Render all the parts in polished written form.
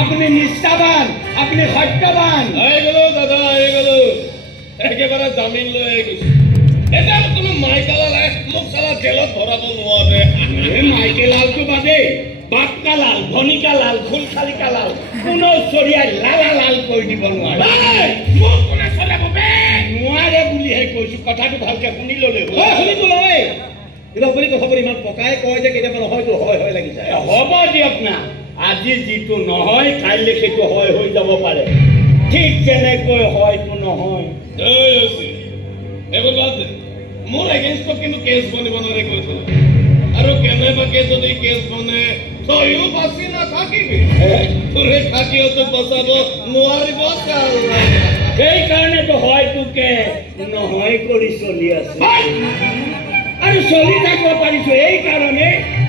আপনি নিষ্ঠাবান, আপনি সত্যবান। গেলো দাদা গেলো একেবাৰে জামিন লৈ গৈছো। এটা কোনো মাইকেলালে মোক চালা জেলত ভৰাব নোৱাৰে। মাইকেলালটো বাদে বাটকালাল, ধনিকালাল, খুলখালিকালাল কোনো চৰিয়াই লালা লাল কৰি দিব নোৱাৰে। মোক কোনে চলাব নোৱাৰে বুলিহে কৈছো। কথাটো ভালকে শুনি ললে শুনিব ললে। কিন্তু আপুনি কথাবোৰ ইমান পকাই কয় যে কেতিয়াবা হয়তো হয় হয় লাগি যায়। হ'ব দিয়ক না, আজি যিটো নহয় কাইলৈ সেইটো হয় হৈ যাব পাৰে। ঠিক যেনেকৈ হয়তো নহয়। এইবোৰ বাদ দে, মোৰ এগেইনষ্টত কিন্তু কেছ বনিব নোৱাৰে কৈছো। আৰু কেনেবাকে যদি কেছ বনে তইও বাচি নাথাকিবি। তোৰে থাকিওতো বচাব নোৱাৰিব। সেইকাৰণেতো হয়তোকে নহয় কৰি চলি আছে আৰু চলি থাকিব পাৰিছো। এই কাৰণে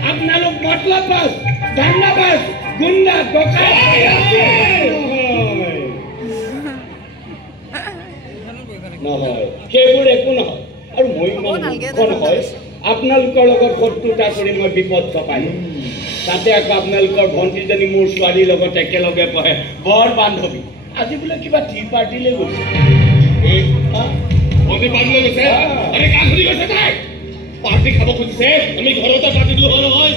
আপোনালোক মতলব বাছ, ধান্দাবাজ, গুণ্ডা, ডকাইত নহয়, সেইবোৰ একো নহয়। আৰু মই নহয় আপোনালোকৰ লগত শত্ৰুতা কৰি মই বিপদ চপাই তাতে আকৌ আপোনালোকৰ ভণ্টিজনী মোৰ ছোৱালীৰ লগত একেলগে পঢ়ে, বৰ বান্ধৱী। আজি বোলে কিবা টি পাৰ্টিলৈ গৈছে। পাৰ্টি খাব খুজিছে, আমি ঘৰতে পাতি দিলো হয় নহয়।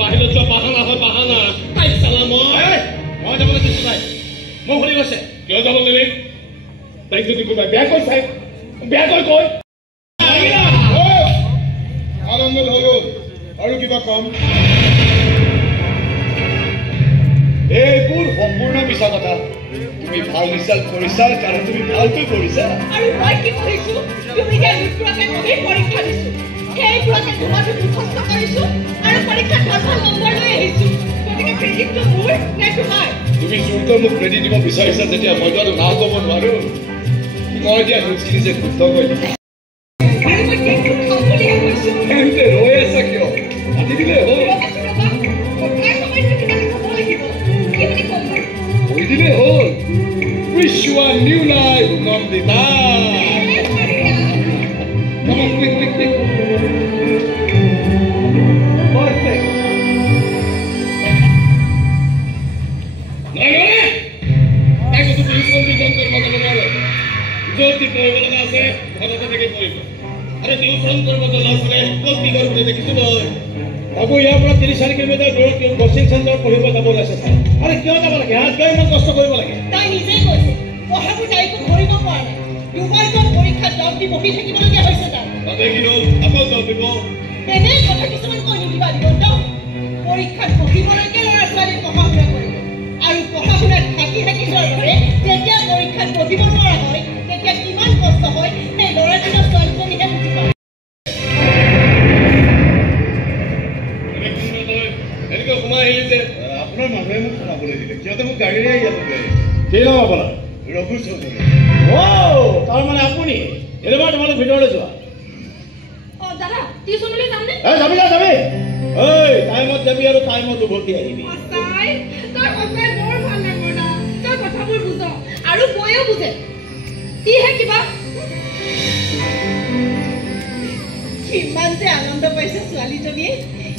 বাহিৰত যোৱা বাহানা হয় বাহানা। তাইক চালা মই যাবলৈ দিছো। তাই মোক শুনি গৈছে কিয় যাব নিবি? তাইক যদি কোনোবাই বেয়াকৈ চাই বেয়াকৈ কয় আৰম্ভ হৈ গ'ল। আৰু কিবা কম? এইবোৰ সম্পূৰ্ণ মিছা কথা। তুমি ভাল ৰিজাল্ট কৰিছা কাৰণ তুমি ভালকৈ কৰিছা। আৰু মই কি কৰিছো? তুমি যে দুপুৰতে মই পৰীক্ষা দিছো, সেই পুৰতে তোমাকে মুখস্থ কৰিছো আৰু পৰীক্ষাত ভাল নম্বৰ লৈ আহিছো। গতিকে ক্ৰেডিটটো মোৰ নে তোমাৰ? তুমি জোৰকৈ মোক ক্ৰেডিট দিব বিচাৰিছা যেতিয়া মইতো আৰু না ক'ব নোৱাৰো। মই এতিয়া নুচিনি যে শুদ্ধ কৰি দিম। ৰৈ আছা কিয়? পাতি দিলে হ'ল। কৈ দিলে হ'ল। Wish you a new life, Nandita. Come on, quick. Perfect. Nagare! Tayo to police condition करवा करवावे. जो ती पळवला আছে ঘৰতে থেকে পঢ়িব। আৰে টিউশন কৰব তো লাস্টে কপি কৰবে দেখিছো নয়। বাবু ইয়াৰ পৰা ৩০-৪ কিলোমিটাৰ দূৰত কোচিং চেণ্টাৰ পঢ়িব যাব লাগে। আৰে কিয় যাব লাগে? কিয় ইমান কষ্ট কৰিব লাগে? তাই নিজেই কৈছে পঢ়াবোৰ তাইকো ধৰিব পৰা নাই। দুবাৰকৈ পৰীক্ষাত জব দি বহি থাকিবলগীয়া হৈছে তাৰ। তাতে কি হ'ল? আকৌ জব দিব। তেনে কথা কিছুমান কৈ নিদিবা দিগন্ত। পৰীক্ষাত বহিবলৈকে ল'ৰা ছোৱালী পঢ়া শুনা কৰিব আৰু পঢ়া শুনাত থাকি যোৱাৰ দৰে যেতিয়া পৰীক্ষাত বহিব নোৱাৰা হয় তেতিয়া কিমান কষ্ট হয় সেই ল'ৰাজনৰ ছোৱালীজনীহে বুজি পায়। আপোনাৰ মানুহে মোক সোমাবলৈ দিলে। সিহঁতে মোক গাড়ীৰে ইয়াত লৈ কি নাম আপোনাৰ? ৰঘু চৌধুৰী। তাৰমানে আপুনি এবাৰ তোমালোক ভিতৰলৈ যোৱা। দাদা টিউচনলৈ যামনে? যাবি টাইমত যাবি আৰু টাইমত উভতি আহিবি। বৰ ভাল লাগে না তই কথাবোৰ বুজ আৰু ময়ো বুজে। কিহে কিবা কিমান যে আনন্দ পাইছে ছোৱালীজনীয়ে।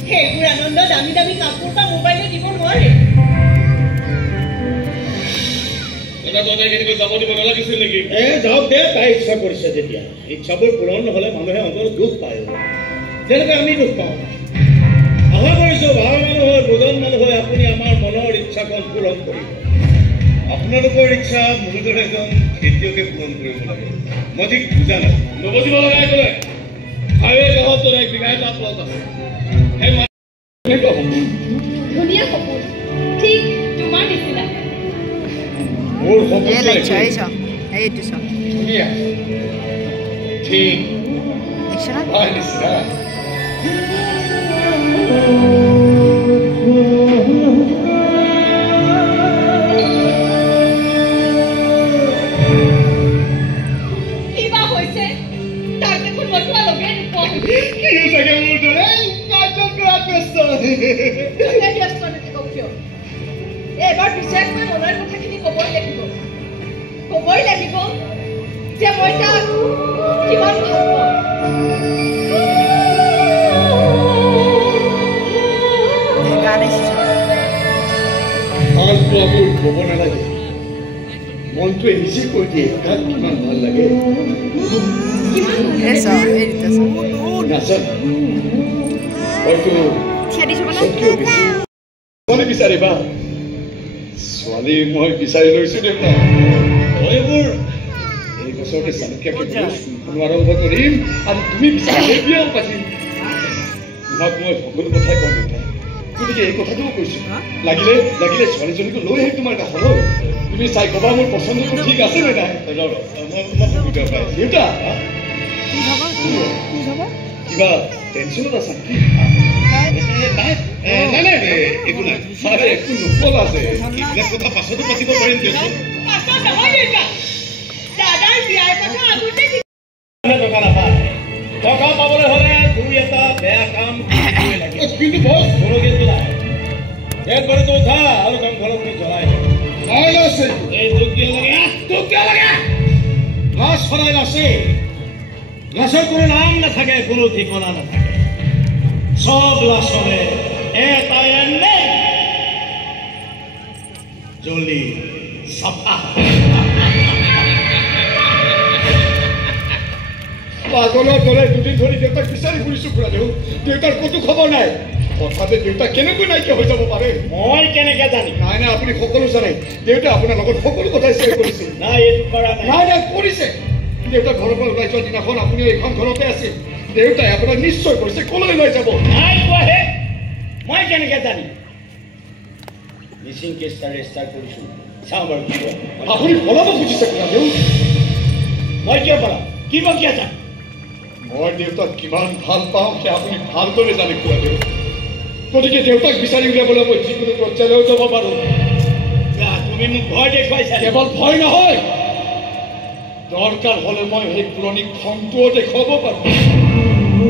সেইবোৰ আনন্দ দামী দামী কাপোৰ বা মোবাইলে দিব নোৱাৰে। যাব দিব নালাগিছিল নেকি? যাওক দে, তাই ইচ্ছা কৰিছে যেতিয়া। ইচ্ছাবোৰ পূৰণ নহ'লে মানুহে অন্তৰত দুখ পায়। যেনেকৈ আমি দুখ পাওঁ। আশা কৰিছো ভাল মানুহ হয়, বুজন মানুহ হয় আপুনি আমাৰ মনৰ ইচ্ছাখন পূৰণ কৰিব। আপোনালোকৰ ইচ্ছা মোৰ দৰে এজন খেতিয়কে পূৰণ কৰিব লাগে। মই ঠিক বুজা নাই। নবজিব লগাই গ'লে হাইৱে গাঁৱত এক বিঘাই তাত প্লট আছে। ধুনীয়া সপোন, ঠিক তোমাৰ নিচিনা। মোৰ সপোন ঠিক নিচিনা। কিবা হৈছে তাৰ দেখোন বজোৱা লগে নোপোৱা। এবাৰ বিশেষকৈ মনৰ কথাখিনি ক'বই লাগিব যে মই তাক কিমান ভাল পাওঁ। ভাল পোৱা মোৰ ক'ব নালাগে মনটোৱে নিজে কৈ দিয়ে তাক কিমান ভাল লাগে নাজানো হয়তো ছোৱালী বিচাৰিবা ছোৱালী মই বিচাৰি লৈছো দেউতা এইবোৰ এই বছৰতে চালুকীয়াকৈ স্কুলখনো আৰম্ভ কৰিম আৰু তুমি বিচাৰিলে বিয়াও পাতিম তোমাক মই সকলো কথাই কওঁ দেউতা গতিকে এই কথাটোও কৈছো লাগিলে ছোৱালীজনীকো লৈ আহি তোমাৰ কাষলৈ তুমি চাই ক'বা মোৰ পচন্দটো ঠিক আছে নে নাই দেউতা কিবা টেনশ্যনত আছা নেকি একো নাই একো নকল আছে কথা পাছতো পাতিব পাৰিম দিয়কচোন টকা পাবলৈ হ'লে দুই এটা বেয়া কাম কিন্তু বছ কোনো কিন্তু নাই একবাৰতো উঠা আৰু কাম ঘৰৰ বুলি জ্বলাই আছে এই তোক কিয় লাগে লাশ সদায় আছে লাশৰ কোনো নাম নাথাকে কোনো ঠিকনা নাথাকে সব লাশৰে এটাই এনে জলদি চাফা পাগলৰ দৰে দুদিন ধৰি দেউতাক বিচাৰি ফুৰিছো খুৰাদেউ দেউতাৰ ক'তো খবৰ নাই হঠাতে দেউতা কেনেকৈ নাইকিয়া হৈ যাব পাৰে মই কেনেকৈ জানিম নাই নাই আপুনি সকলো জানে দেউতাই আপোনাৰ লগত সকলো কথাই শ্বেয়াৰ কৰিছিল নাই এইটো কৰা নাই নাই কৰিছে দেউতা ঘৰৰ পৰা ওলাই যোৱা দিনাখন আপুনি এইখন ঘৰতে আছিল দেউতাই আপোনাক নিশ্চয় কৰিছে কলৈ লৈ যাব নাই কোৱাহে মই কেনেকৈ জানিম মিচিং কেছ ৰেজিষ্টাৰ কৰিছোঁ চাওঁ বাৰু কি হয় আপুনি পলাব খুজিছে খুৰাদেউ মই কিয় পলাম কি বকিয়া যাম মই দেউতাক কিমান ভাল পাওঁ সেয়া আপুনি ভালদৰে জানি খুৰাদেউ গতিকে দেউতাক বিচাৰি উলিয়াবলৈ মই যিকোনো পৰ্যায়লৈ যাব পাৰোঁ তুমি মোক ভয় দেখুৱাইছা কেৱল ভয় নহয় দৰকাৰ হ'লে মই সেই পুৰণি খংটোও দেখুৱাব পাৰোঁ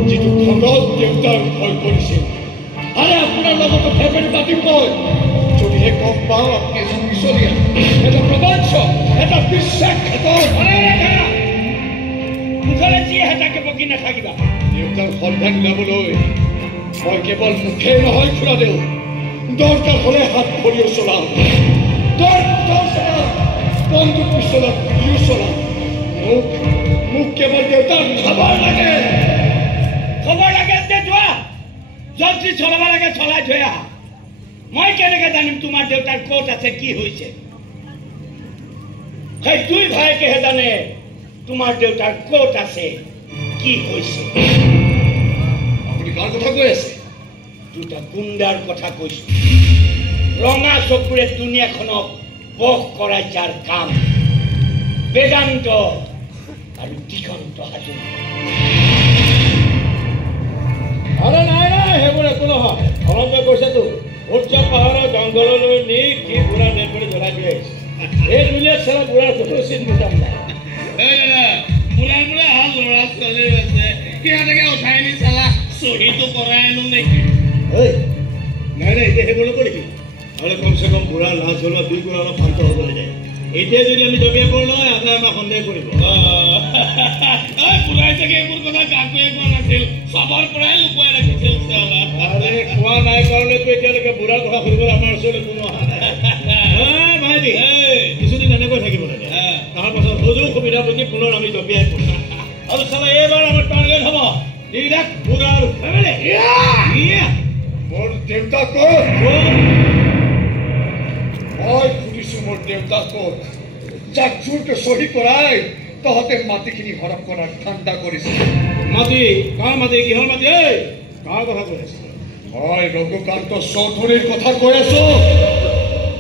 যিটো খঙত দেউতাক ভয় কৰিছিল আৰে আপোনাৰ লগত ফেভেৰি পাতিম মই যদিহে গম পাওঁ আপুনি এজন মিছলীয়া এটা প্ৰবঞ্চক এটা বিশ্বাসঘাতক মুখলে যিহে তাকে বকি নাথাকিবা দেউতাৰ সন্ধান উলিয়াবলৈ মই কেৱল মুখেই নহয় খুৰাদেউ দৰকাৰ হ'লে হাত ভৰিও চলাওঁ বন্ধুক পিছলত গুলিও চলাওঁ মোক কেৱল দেউতাৰ খবৰ লাগে যে যোৱা য'ত চলাব লাগে চলাই থৈ আহা মই কেনেকৈ জানিম তোমাৰ দেউতাৰ ক'ত আছে কি হৈছে সেই দুই ভাইকেহে জানে তোমাৰ দেউতাৰ ক'ত আছে কি হৈছে আপুনি কাৰ কথা কৈ আছে দুটা গুণ্ডাৰ কথা কৈছো ৰঙা চকুৰে দুনিয়াখনক বশ কৰাই যাৰ কাম বেদান্ত আৰু দিগন্ত হাজৰিকা আৰে নাই সেইবোৰ একো নহয় অলপ কৈছেতো উচ্চ পাহাৰৰ জংঘললৈ নি কি বুঢ়া নেট কৰি জ্বলাই থৈ আহিছে এই দুনিয়াত চালা বুঢ়াৰ কোনো চিন্তা নাই বুঢ়াই হাল ল'ৰা ছোৱালী আছে সিহঁতকে উঠাই নি চালা চহীটো কৰাই আনো নেকি নাই এতিয়া সেইবোৰ নকৰিবি নহ'লে কমচে কম বুঢ়াৰ লাজ হ'লেও দুই বুঢ়া অলপ শান্ত হ'ব যায় এতিয়া যদি আমি জমিয়া পৰ নহয় আগে আমাক সন্দেহ কৰিব বুঢ়াই চাগে এইবোৰ কথা কাকোৱে কোৱা নাছিল চবৰ পৰাই লুকুৱাই ৰাখিছিল কোৱা নাই কাৰণেতো এতিয়ালৈকে বুঢ়াৰ কথা সুধিবলৈ আমাৰ ওচৰলৈ কোনো অহা নাই ভাইটি কিছুদিন এনেকৈ থাকিব লাগে তাৰ পাছত সুযোগ সুবিধা বুজি পুনৰ আমি জপিয়াই পৰিম আৰু চালা এইবাৰ আমাৰ টাৰ্গেট হ'ব ইৰাক বুঢ়াৰ ফেমিলি মোৰ দেউতাক মই সুধিছো মোৰ দেউতাক যাক জোৰকে চহী কৰাই তহঁতে মাটিখিনি হৰপ কৰাৰ ঠাণ্ডা কৰিছে মাটি কাৰ মাটি কিহৰ মাটি কাৰ কথা কৈ আছে মই ৰঘুকান্ত চৌধুৰীৰ কথা কৈ আছো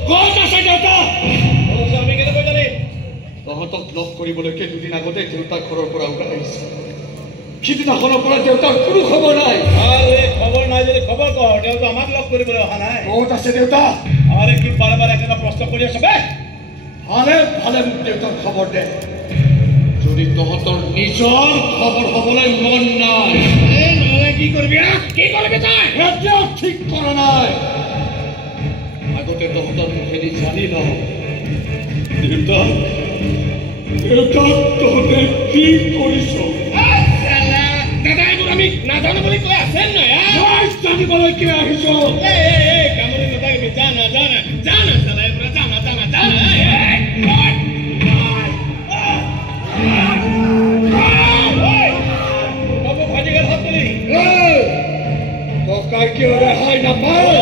ক'ত আছে দেউতা আমি কেনেকৈ জানিম তহঁতক লগ কৰিবলৈকে দুদিন আগতে দেউতাক ঘৰৰ পৰা ওলাই আহিছে সিদিনাখনৰ পৰা দেউতাৰ কোনো খবৰ নাই খবৰ নাই যদি খবৰ কৰ দেউতা আমাক লগ কৰিবলৈ অহা নাই ক'ত আছে দেউতা আমাৰে কি বাৰে বাৰে এটা প্ৰশ্ন কৰি আছে ভালে ভালে মোক দেউতাক খবৰ দে যদি তহঁতৰ নিজৰ খবৰ হ'বলৈ মন নাই নহ'লে কি কৰিবি তই এতিয়াও ঠিক কৰা নাই আগতে তহঁতৰ মুখেদি জানি ল দেউতাক তহঁতে কি কৰিছ দাদাইবোৰ আমি নাজানো বুলি কৈ আছে নহয় জানিবলৈ কিয় আহিছ কামুৰি নাথাকিবি জানা মাৰ